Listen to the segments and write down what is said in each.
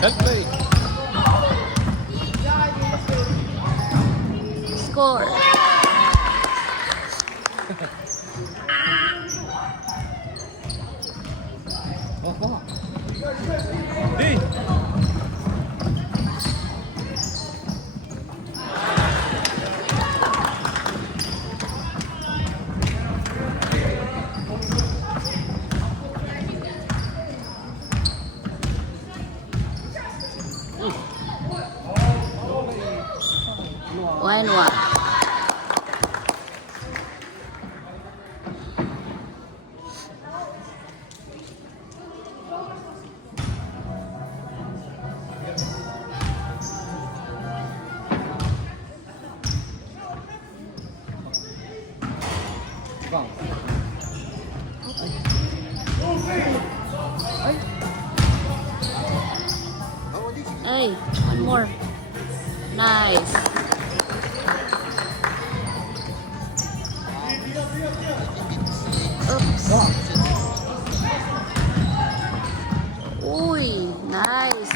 Help play. Score. Oh. Hey. One. Bang. Hey, one more. Nice. Oops. Uy, nice.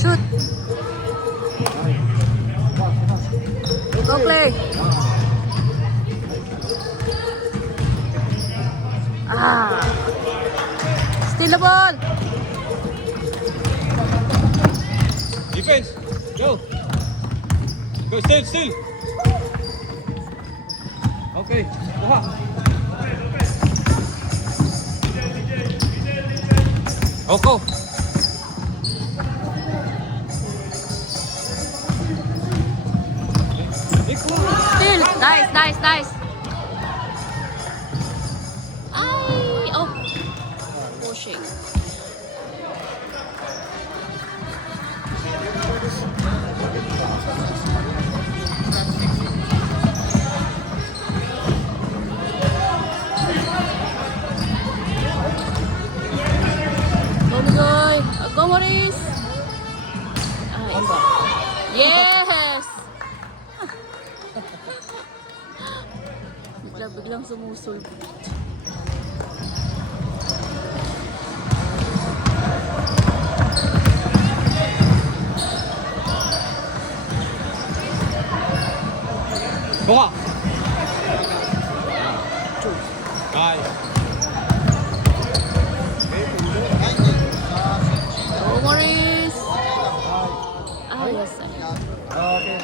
Shoot. Go play. Steal the ball. Defense. Go. Still. Okay. Kuha. Go. Steal. Nice. Ay, oh. Pushing. Go, Maurice. Iba. Yes! Biglang sumusulpot. Kuha. Nice. Go, Maurice. Yes. Okay,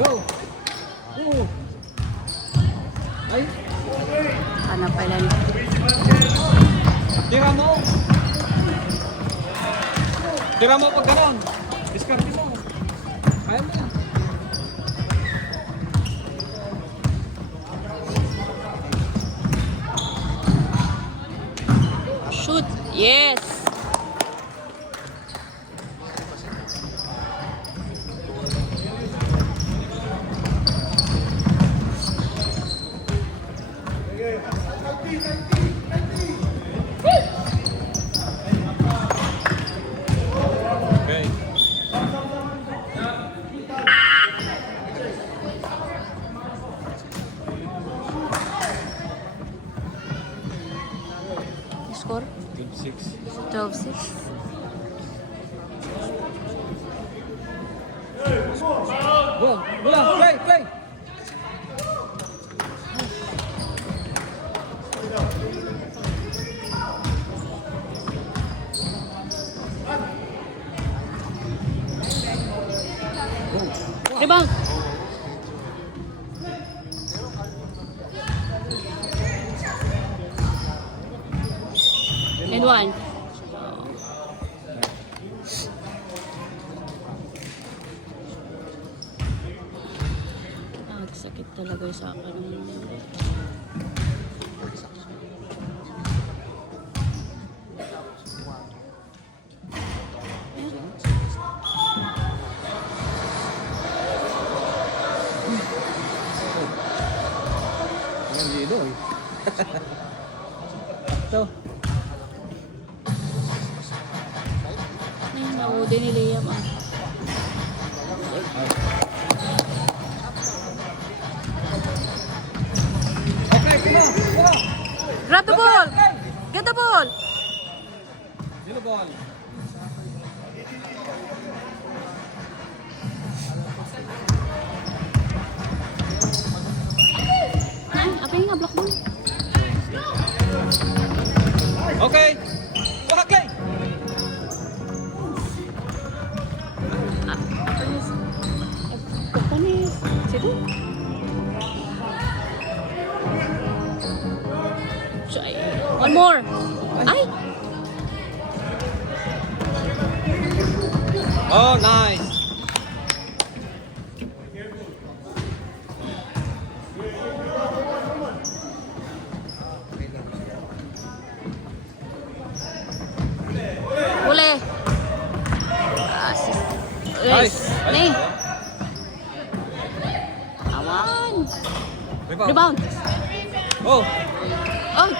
go. Ay. Ano pala? Tira mo pag gano'n. Discard mo. Kaya mo yan. Shoot. Yes. Okay. Score? 6. 12-6. Go. Play. And one. Sakit talaga sa akin. Ang lido eh. Ito. Ay, naudi ni Liam ah. Okay, come on. Come on. Grab the ball! Get the ball! Yellow ball. Ay, apa yung nga-block mo? Okay. Okay. Apa yung... Apa ni? Situ? One more! Ay! Oh, nice. Huli! Assist. Yes. Ni! Awan! Rebound! Oh. Oh!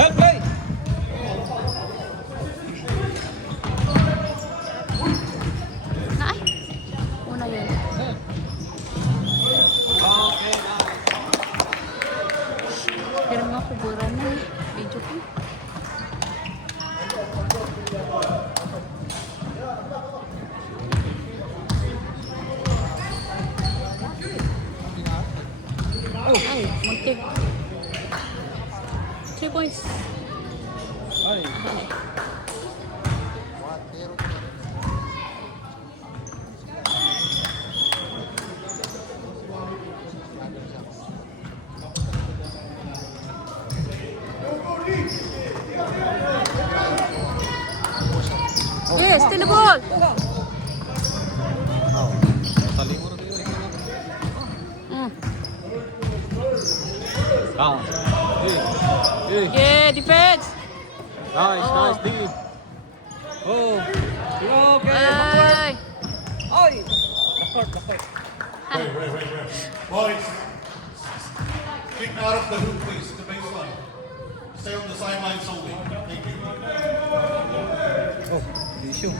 Help play. Ay! Una yun. Okay, nice. Pero mga kuburan na eh. Video ko. Ay, muntik. 3 points. Ay. Yes, steal the ball. Tali mo na tayo. Mm. Ah. Yeah, defense. Nice, Oh. nice, deep. Oh. Okay. Ay. Ay. Bakit. Ay. Boys, kick out of the hoop, please, to the baseline. Stay on the sidelines only. Thank you. Oh, issue.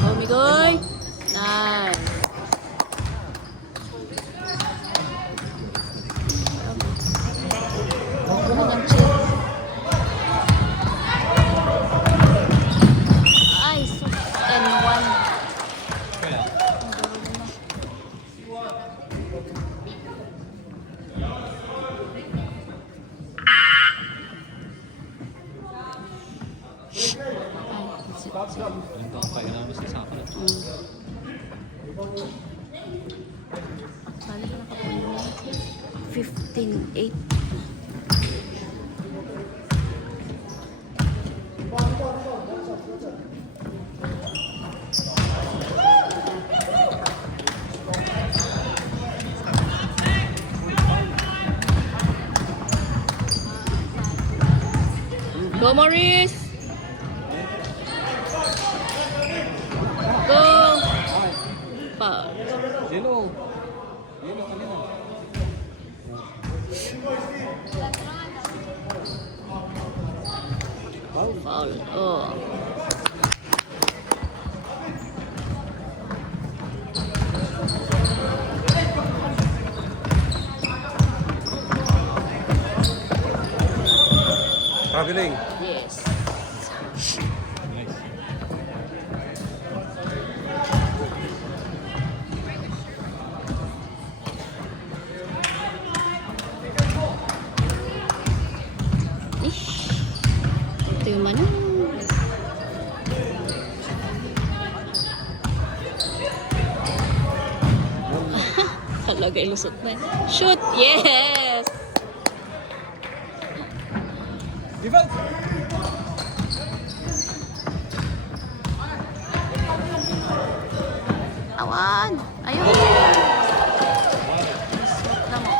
Oh, Migoy. Nice. Talagang chill. Ay, sus. And one. Kaya. Yung bang kaya naman sa saka na. Actually, nakapuno. 15-8. Go, Maurice! Go! Foul. Yellow. Yellow kanina. Foul. Oh. Traveling. Yes. Nice. Ish. ilusot na. Shoot! Yes! Defense! Awan! Ayun! Shoot na mo.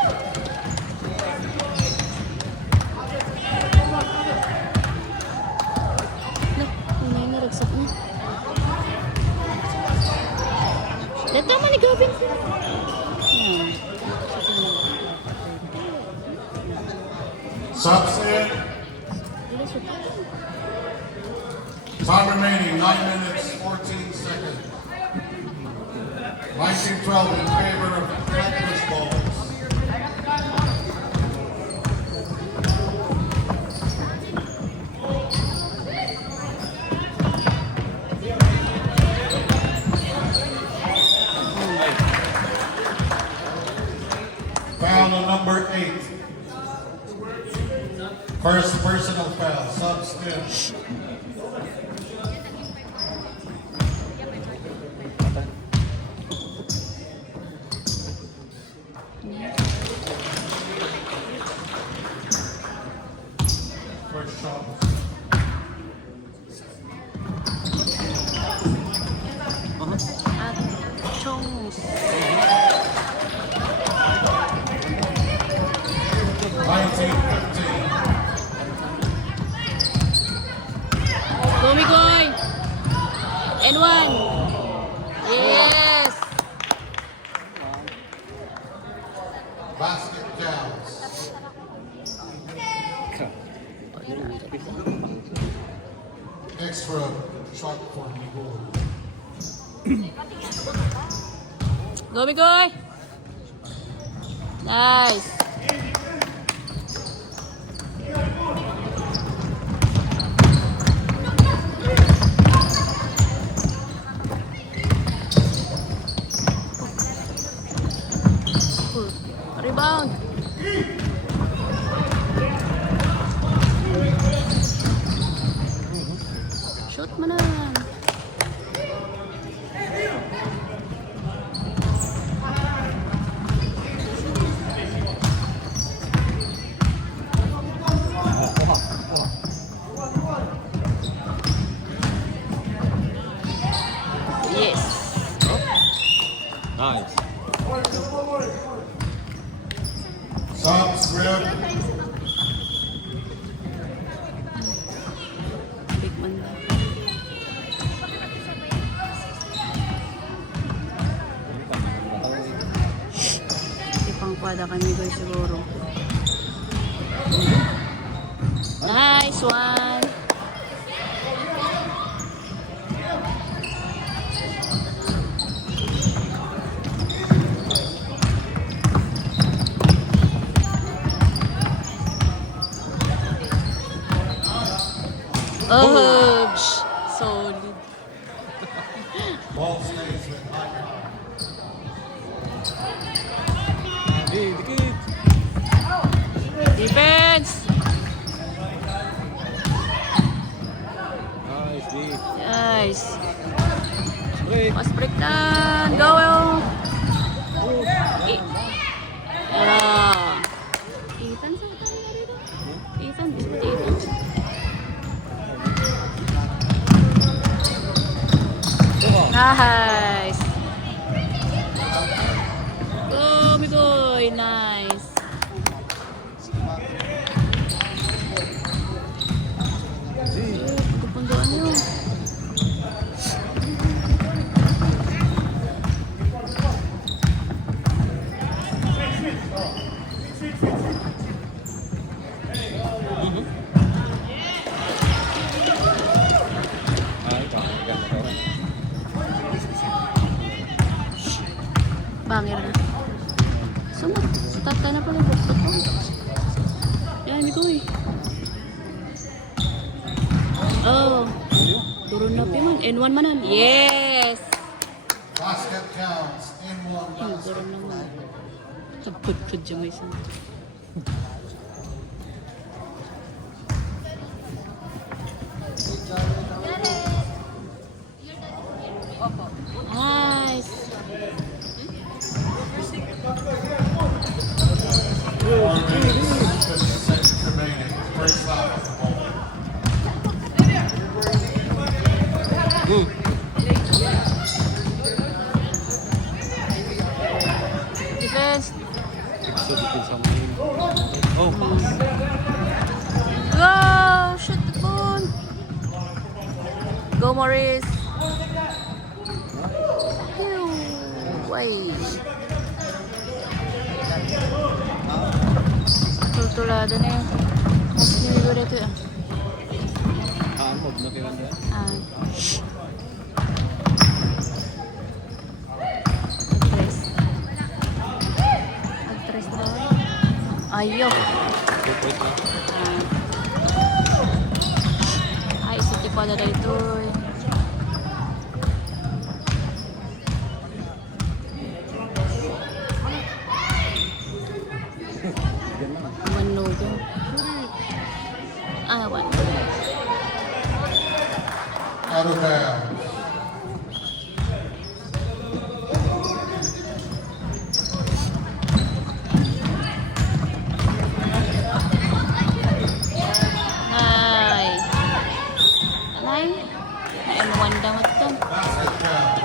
No, umay na ragsak na. Dito man ni Gavin. Subs in. Time remaining, 9 minutes, 14 seconds. 19-12 in favor of Atlas Balls. Foul on number 8. First personal foul, subs in. First shot. At Chongs. 19-15. Gomigoy! And one! Yes! Basket counts. Extra shot for Miguel. Gomigoy! Nice! Rebound! Shoot mo na! Yes! Nice. Subs rip. Big man na. Ipang kwada kami guys siguro. Nice one! Oh, solid. Ball stays with Icon. Hey, dikit. Defense! Nice, D. Nice. Break. Mas break down. Go! Ethan sa tayo dito. Ethan, biscuit Ethan. Nice. Go, mi boy. Nice. Pupunduan nyo. Ay, ganda. Bangir na. Sama. Tata na pala. Buktot ko. Yan, mi boy. Oh. Turun na piman. N1 manan. Yes. Basket counts in one Ay, basket. turun naman. Sabot-pod dyan may isa. Nice. minutes, 50 seconds remaining. Great stop with the ball. Good. Defense. Exo dito sa main. Oh, pass. Go! Shoot the ball. Go, Morris. Phew. Wait. Tultulado na yun. Mas niligo dito yun. Huwag na kayo na. Ah. Agtres. Agtres daw. Ayo. Good point na. Ay, city pala na ito. Manugo. Ah, wala. Out of bounds. Ay. Alay. Na M1 daw ito. Basket count.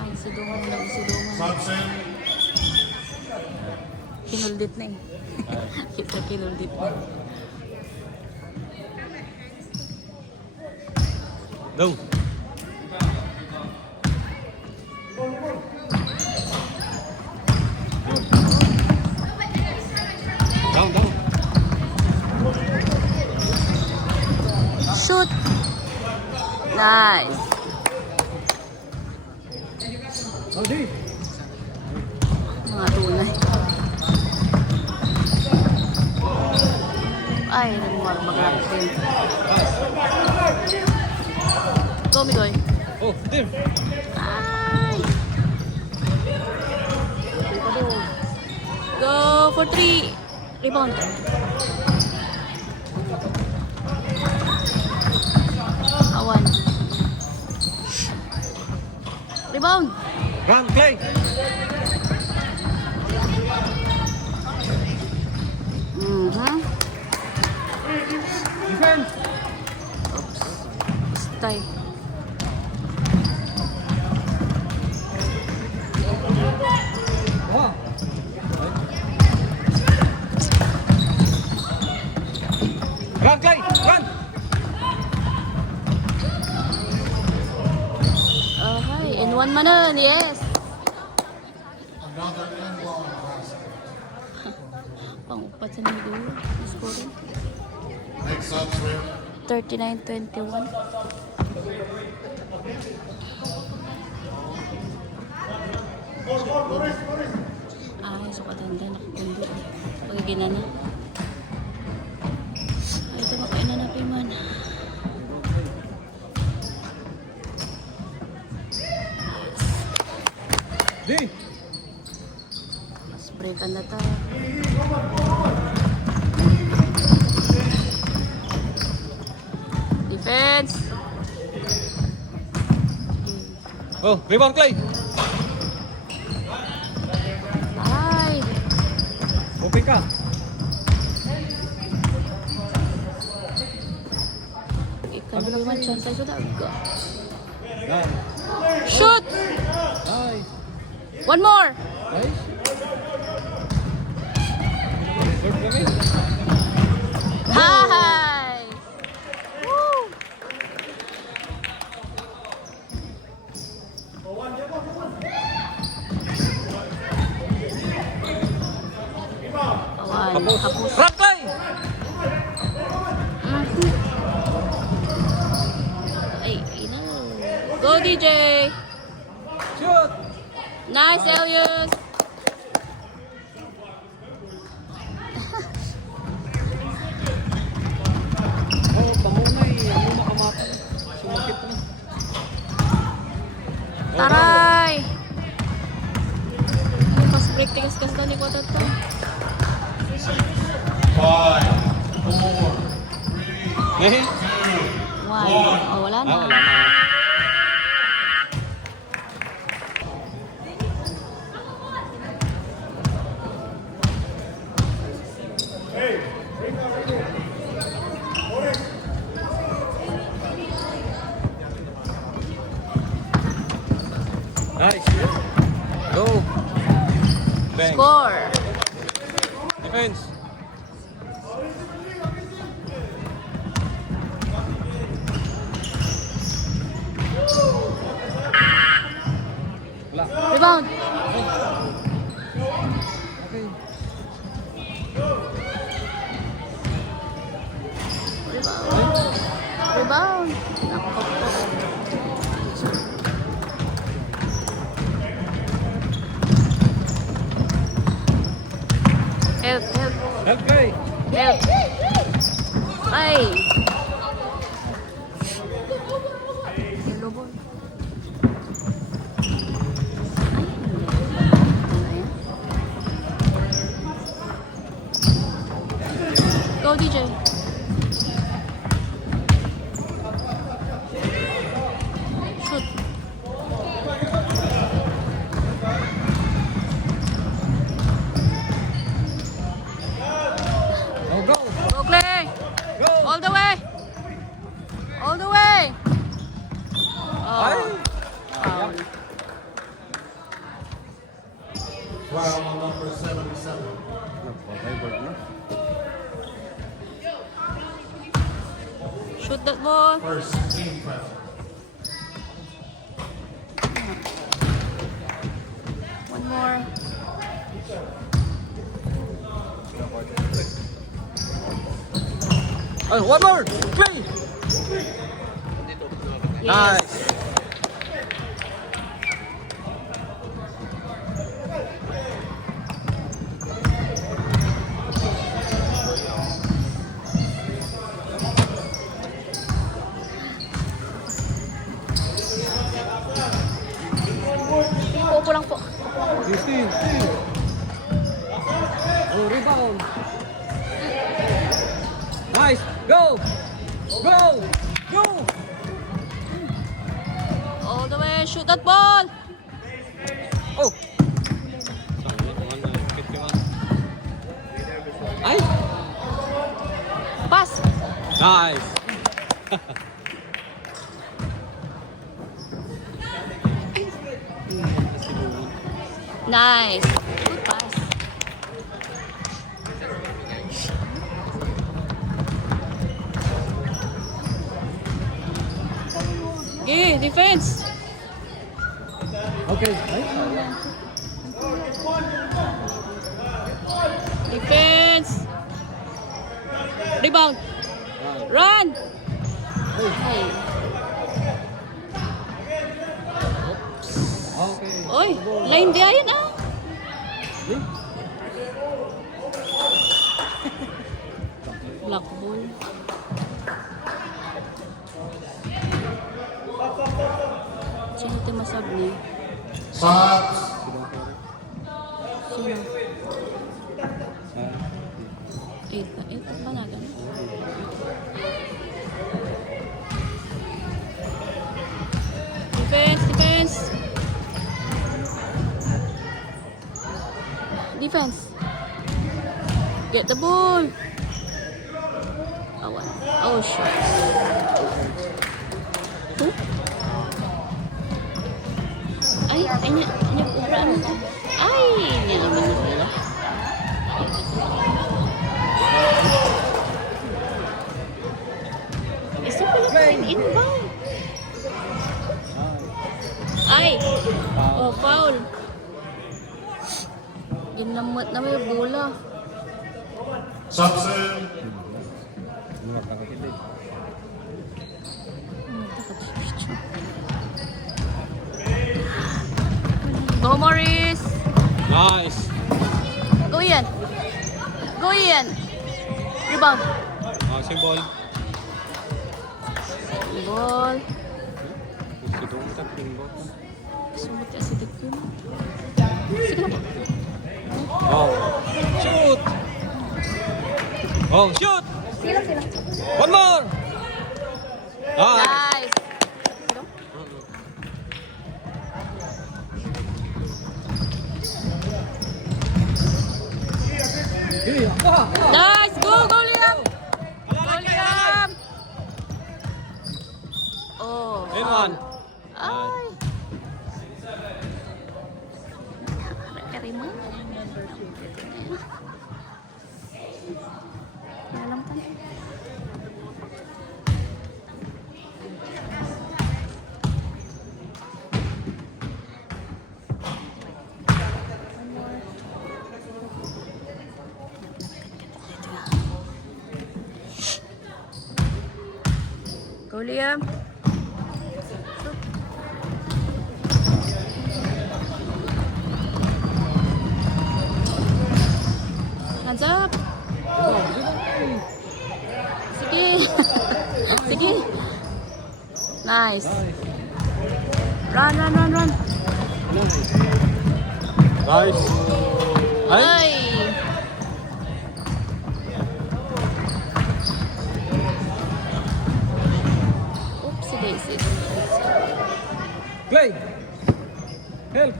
Ay, sidungan lang, sidungan. Sunset. Kinuldit na eh. Kita kinuldit na. Go. Down, down. Shoot! Nice! Oh, di. Mga tunay. Ay, nagmamaglamit din. Go, Migoy. Oh, there. Ay! Go for 3. Rebound. Awan. Rebound. Run, play. Defense. Oops. Stay. Oh. Run, Clay. Run. Oh, hi. And one man, yes. Another inbound basket. Pang-upat sa nido. Scoring. Make subs ready. 39-21. Ay, sukatanda. Nakakundi. Pagigina na. Ay, ito makain na man. Di. Mas breakan na tayo. Defense! Oh, rebound, Clay. Ay! Open ka. Ikaw na naman chance sa daga. Yan. Shoot! Nice. One more! Nice. Third kami. Hi! Woo! Awan, Hapos. hapos. Run, Clay. Ay, ina. Go, DJ! Shoot. Nice, Elias! Oh, pangungay. Ano makamata. Sumakit na. Taray! Pas break tigas-gas to ni Kwatot to. 5, 4, Eh. 1. Oh, wala na. Ah, wala na. Bang. Score. Defense. Wala. Rebound. Okay. Rebound. Nako po. Help, help, Help guy. help. Ay. Yellow ball. Ay. Go, DJ. Shoot. Oh, go. Go, Clay. Go. All the way. All the way. Ay. Oh. Foul. Foul on number 77. Shoot that ball. First team foul. One more. Oh, one more. Play. Yes. Nice. Upo lang po. 15. Oh, rebound. Nice. Go. Go. Go. All the way. Shoot that ball. Oh. Ay. Pass. Nice. Nice. Good pass. Okay, defense. Okay. Ay. Defense. Rebound. Run. Ay. Okay. Oy, line di ayan ah. Black ball. Sino ito masab ni? Shots. Sino? Eight pa na gano'n. Defense, defense. Defense. Get the ball. Oh, oh shit. Huh? Ay, niya ubraan. Ay, niya naman nila. Isa pala pa rin inbound. Ay! Oh, foul. Ginamot na may bola. Thompson. Go, Morris! Nice. Go yan! Go yan! Rebound! Symbol. Ball. Sidong symbol. Sumot ka si Dik yun. Sige na. Oh. Shoot. Oh, shoot. Sila. One more. Ah. Nice! Nice! Go, Liam! Go, Liam! Oh. In one. Ay! Kariman. Alam ka na. Go, Liam. Hands up. Sige. Sige. Nice. Run, run, run, run. Nice. Ay! Ay. Oopsie daisy. Clay! Help!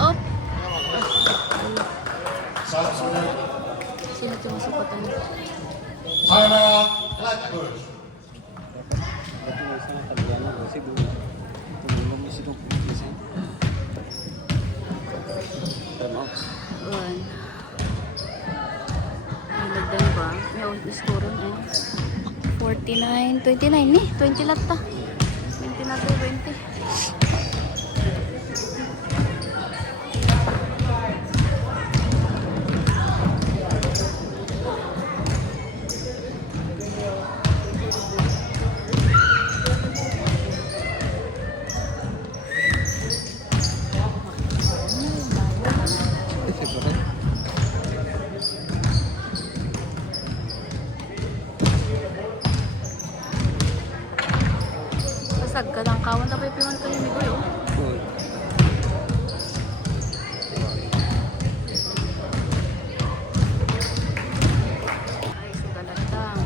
Op. Substitute. Sino tumusupatan? Timeout. Flatbush. Run. Ay, nagdan ba? May score eh. 49, 29 ni. 20 lang ta. 20 na to, 20. Pasag ka lang kawan tapos piman ka ni Boy. Ay, sugalantang.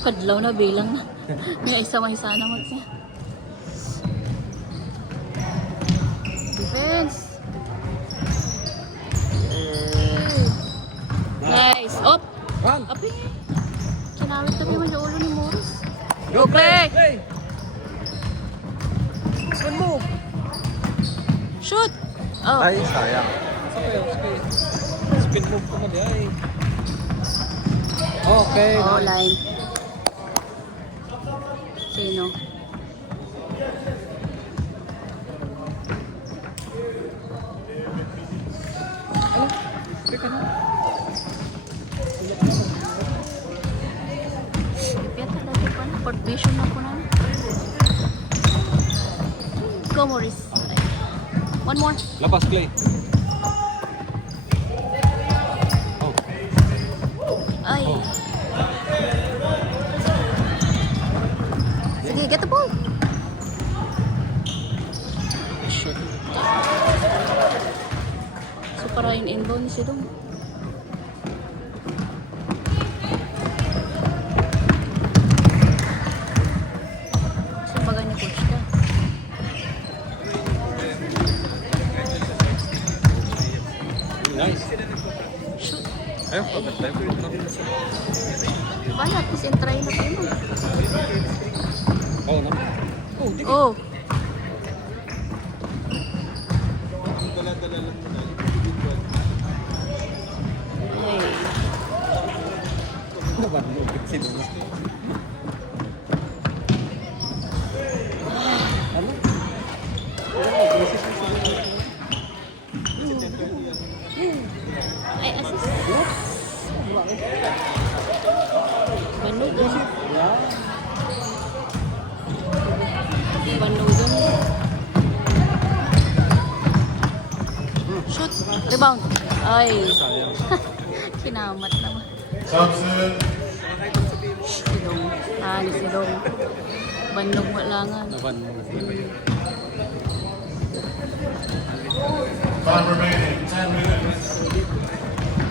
Kadlaw na bilang na. May isa na mo siya. Defense. Nice. Op. Run! Api. Kinawit tabi mo sa ulo ni Morris. Go, Clay! Clay! Good move! Shoot. Oh. Ay, sayang. Spin move ko mo di ay. Okay. Oh, line. Sino? Teka na. Ipiyat na dati pa na. Court vision na po na. Go, Morris. One more. Labas, Clay. Oh. Ay. Oh. Sige, get the ball. Shit. So, para yung inbound siya doon. Saan bagay ni coach ka? Nice. Shoot. Ayun, pagkat tayo. Paano? At least entry na pa yun. Oh, no? Oh, di ka. Oh. Ay. Naban mo, sino mo? Ano? Ay, assist. Banugan. Banugan. Shoot. Rebound. Ay. Sayang. Kinamat naman. Substitute. Silong. Ah, ni Silong. Bandog wala nga. Naban mo. Time remaining. 10 minutes.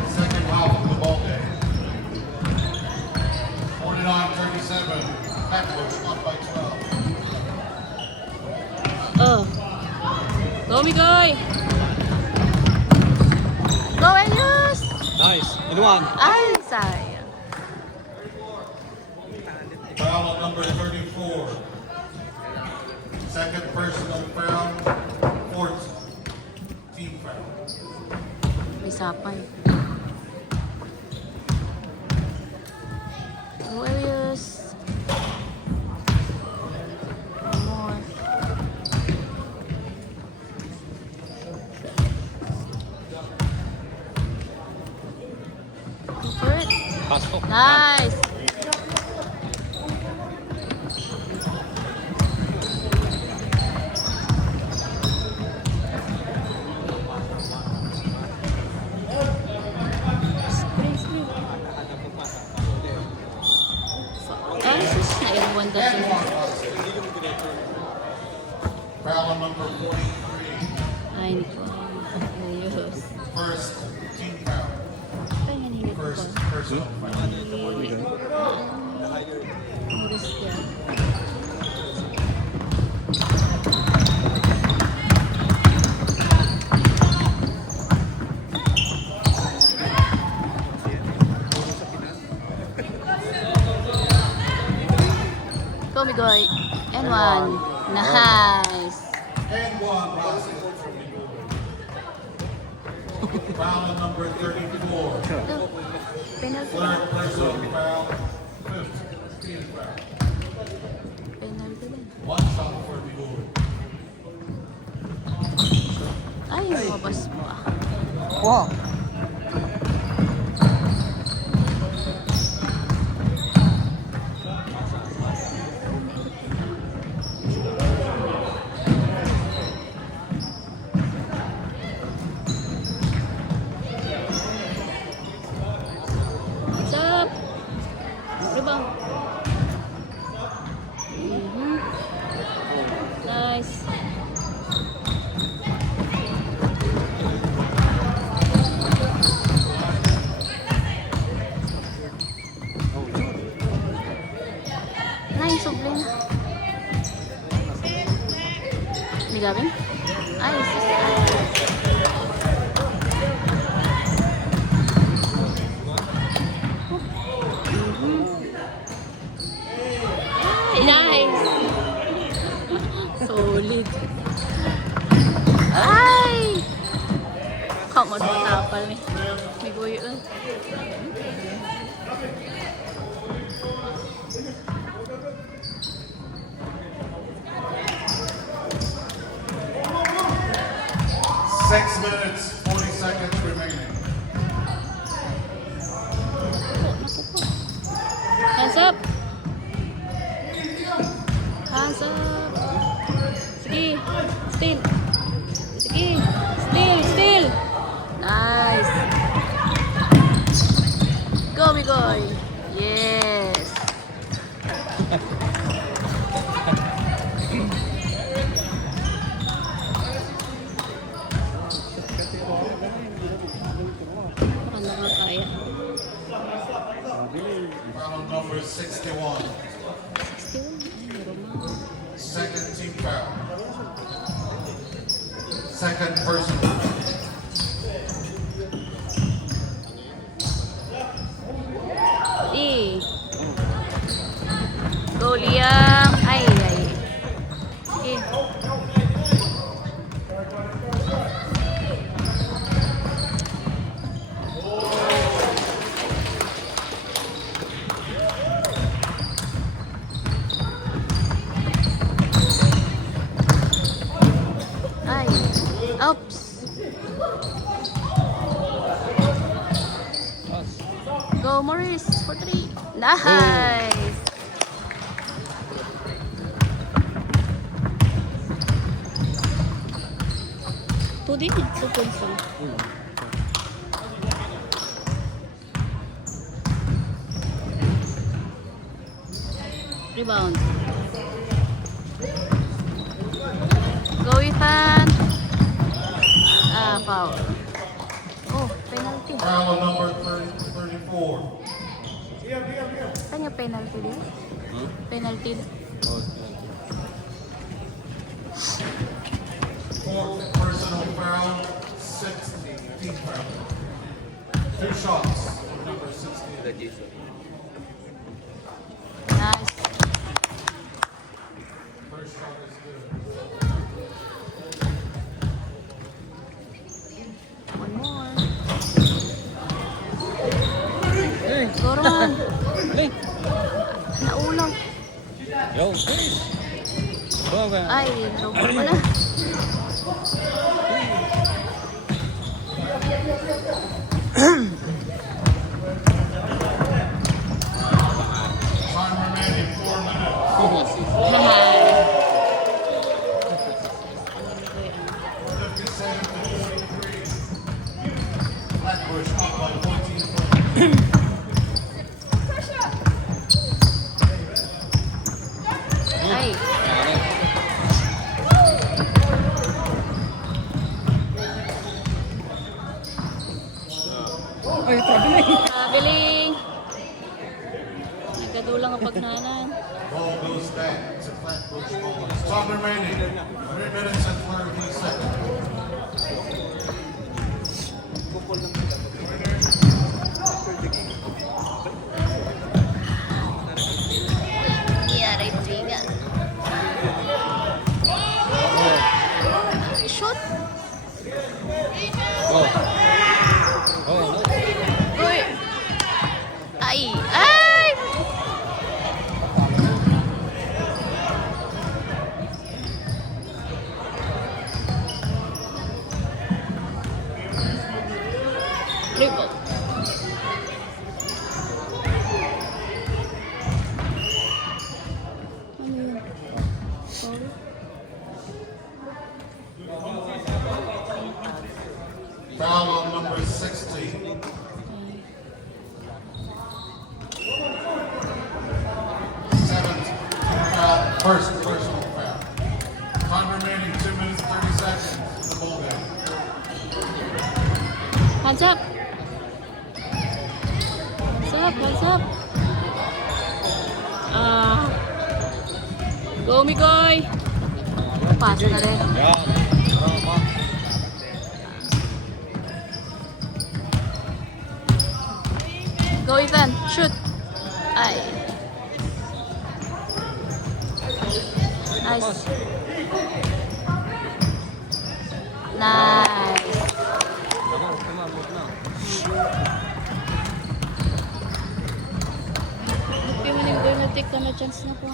Second half of the ball game. 49-37. Flatbush up by 12. Oh. Go, Migoy. Go, Elias. Nice. In one. Ay, sayang. Foul on number 34. Second personal foul. Fourth team foul. May sapay. Warriors. One more. Super. Pasok. Nice. Naiwan kasi. Foul on number 43. Ay, hindi ko. Ayos. First team foul. Kaya nga hindi ko. First personal foul. Ayos yan. Komigoy. And one. Nice. And one passing. Foul on number 34. Penalty. Third personal foul. Fifth team foul. Penalty din. One shot for the goal. Ay, lumabas mo ah. Wow. What's up? Rebound. Nice. Nice, sobrang na. Hindi gawin? Ayos. Nice! Solid. Ay! Kamu na matapal ni. May guyo lang. Six minutes, 40 seconds remaining. Hands up! Hands up! Sige! Still! Sige! Still! Still! Nice! Go, Bigoy! Yes! Ano nga kaya? Foul number 61. Still? Meron na. Second team foul. Second personal. Go, Liam! Ay, ay. Sige. Ay. Oops. Go, Maurice, for 3. Nice. Two din. 2 points lang. Rebound. Go, Ethan. Ah, foul. Oh, penalty. Foul on number 34. Kanya penalty din? Penalty. Fourth personal foul. Sixth team foul. 2 shots for number 16. Naulang. Yo, please. Bawa. Ay, lobo ko na. Time remaining 4 minutes. Flatbush up by 14 points. Ay, Ay, traveling. traveling. Nagkadulang ang pagnanan. Ball goes back to Flatbush ball. Time remaining 3 minutes and 30 seconds. Yari tiga. Shoot. Oh. Oh, no. Uy. Ay. Ay. Dribble. Ano yun? Sorry. Foul on number 60. Seventh foul, first personal foul. Time remaining 2 minutes 30 seconds. The ball game. Hands up. Hands up, hands up. Ah. Go, Mikoy. Pasa na rin. Yeah. Tama. Go, Ethan. Shoot. Ay. Nice. Nice. Tama, wag na. Hindi mo nang gawin na take na chance na po.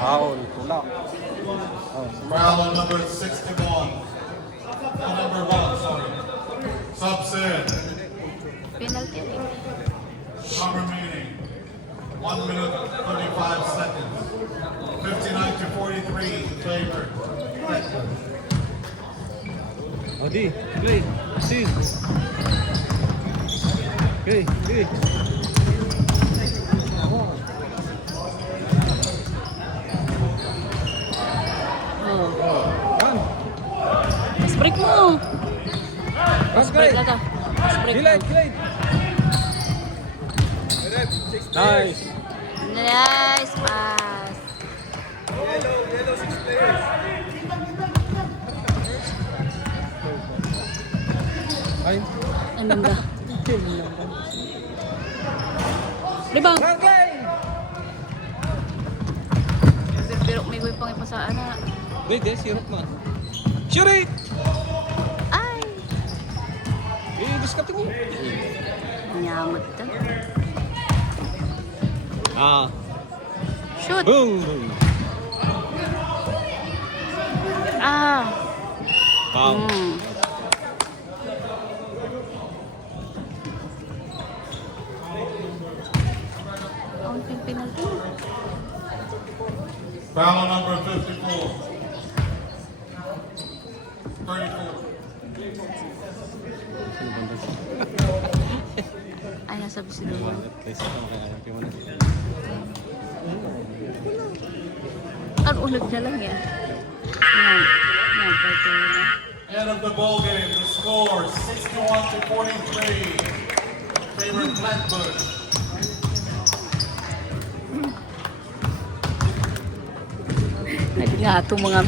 Foul, tulak. Oh. Foul on number 61. Number 1, sorry. Subset. Penalty. Time remaining 1 minute 35 seconds. 59 to 43 in favor. Adi, play. See. Okay, okay. Oh. Run. Mas break mo. Run, Break guys. na to. Mas break Delayed, mo. delayed. Nice. Nice pass. Ay. Ang ganda. Rebound. Run, guys. Pero may way pang ipasaan na. Wait, there's your hook, man. Shoot it! Ay! Eh, discarte mo. Nyamot ka. Ah. Shoot! Boom, boom. Ah! Foul. Hmm. Ang penalty. Foul on number 54. 34. Ay, nasabi si Duman. Ang ulag na lang yan. Yan. Yan, pwede na. End of the ball game. The score 61 to 43. Favor Flatbush. Ay, nga ito mga